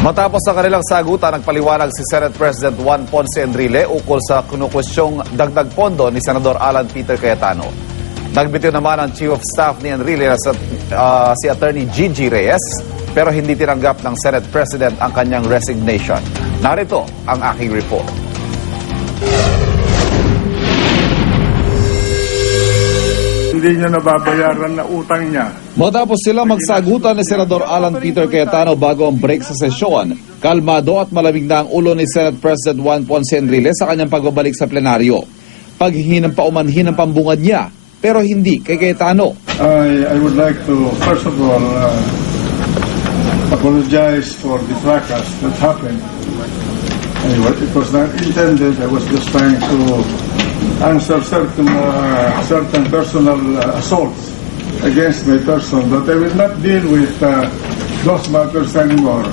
Matapos sa kanilang sagutan, nagpaliwanag si Senate President Juan Ponce Enrile ukol sa kinukwestiyong dagdag pondo ni Senador Alan Peter Cayetano. Nagbitiw naman ang Chief of Staff ni Enrile na si Attorney Gigi Reyes, pero hindi tinanggap ng Senate President ang kanyang resignation. Narito ang aking report. Hindi niya nababayaran na utang niya. Matapos sila magsagutan ni Senador Alan Peter Cayetano bago ang break sa sesyon, kalmado at malamig na ang ulo ni Senate President Juan Ponce Enrile sa kanyang pagbabalik sa plenaryo. Paghingi ng paumanhin ng pambungad niya, pero hindi kay Cayetano. I would like to, first of all, apologize for the fracas that happened. Anyway, it was not intended. I was just trying to answer certain personal assaults against my person, but I will not deal with those matters anymore.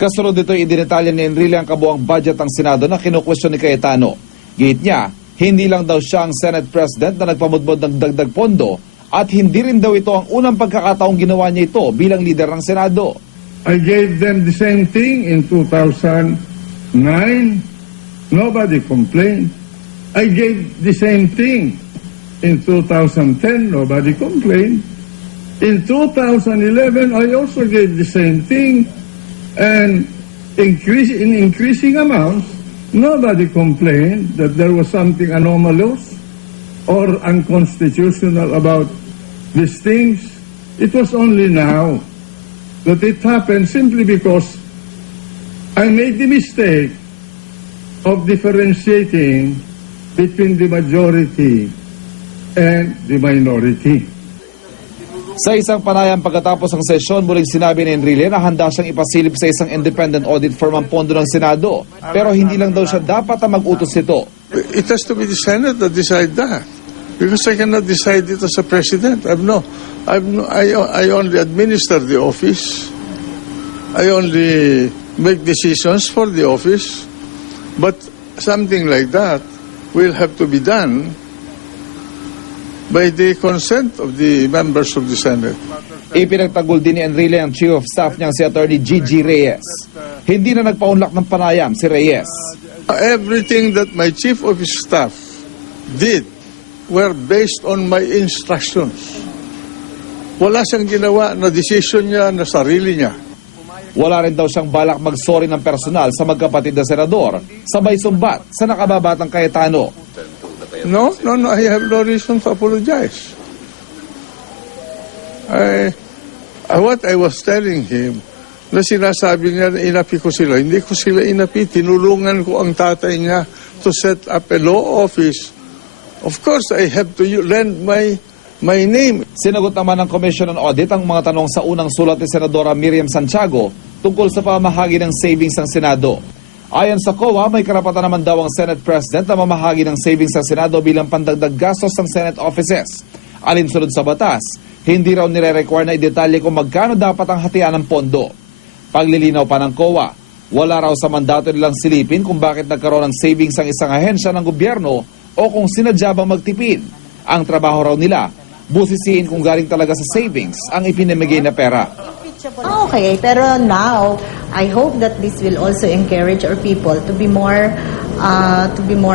Kasunod dito, idinetalya ni Enrile ang kabuang budget ng Senado na kinukwestiyon ni Cayetano. Gate niya, hindi lang daw siya ang Senate President na nagpamudmod ng dagdag pondo at hindi rin daw ito ang unang pagkakataong ginawa niya ito bilang leader ng Senado. I gave them the same thing in 2009. Nobody complained. I gave the same thing in 2010. Nobody complained. In 2011, I also gave the same thing. And in increasing amounts, nobody complained that there was something anomalous or unconstitutional about these things. It was only now that it happened simply because I made the mistake of differentiating between the majority and the minority. Sa isang panayam pagkatapos ng sesyon, muling sinabi ni Enrile na handa siyang ipasilip sa isang independent audit firm ang pondo ng Senado. Pero hindi lang daw siya dapat ang mag-utos nito. It has to be the Senate that decide that. Because I cannot decide it as a president. I only administer the office. I only make decisions for the office. But something like that will have to be done by the consent of the members of the Senate. Ipinagtanggol din ni Enrile ang Chief of Staff niyang si Attorney Gigi Reyes. Hindi na nagpaunlak ng panayam si Reyes. Everything that my Chief of Staff did were based on my instructions. Wala siyang ginawa na decision niya na sarili niya. Wala rin daw siyang balak mag-sorry ng personal sa magkapatid na senador, sabay sumbat sa nakababatang Cayetano. No, I have no reason to apologize. What I was telling him, na sinasabi niya na inapi ko sila, hindi ko sila inapi, tinulungan ko ang tatay niya to set up a law office. Of course, I have to lend my name. Sinagot naman ng Commission on Audit ang mga tanong sa unang sulat ni Senadora Miriam Santiago tungkol sa pamahagi ng savings ng Senado. Ayon sa COA, may karapatan naman daw ang Senate President na mamahagi ng savings ng Senado bilang pandagdag gastos ng Senate offices. Alinsunod sa batas, hindi raw nire-require na idetalye kung magkano dapat ang hatian ng pondo. Paglilinaw pa ng COA, wala raw sa mandato nilang silipin kung bakit nagkaroon ng savings ang isang ahensya ng gobyerno o kung sinadya bang magtipid. Ang trabaho raw nila, busisiin kung galing talaga sa savings ang ipinamigay na pera. Okay, pero now I hope that this will also encourage our people to be more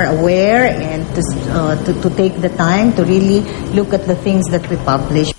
aware and to take the time to really look at the things that we publish.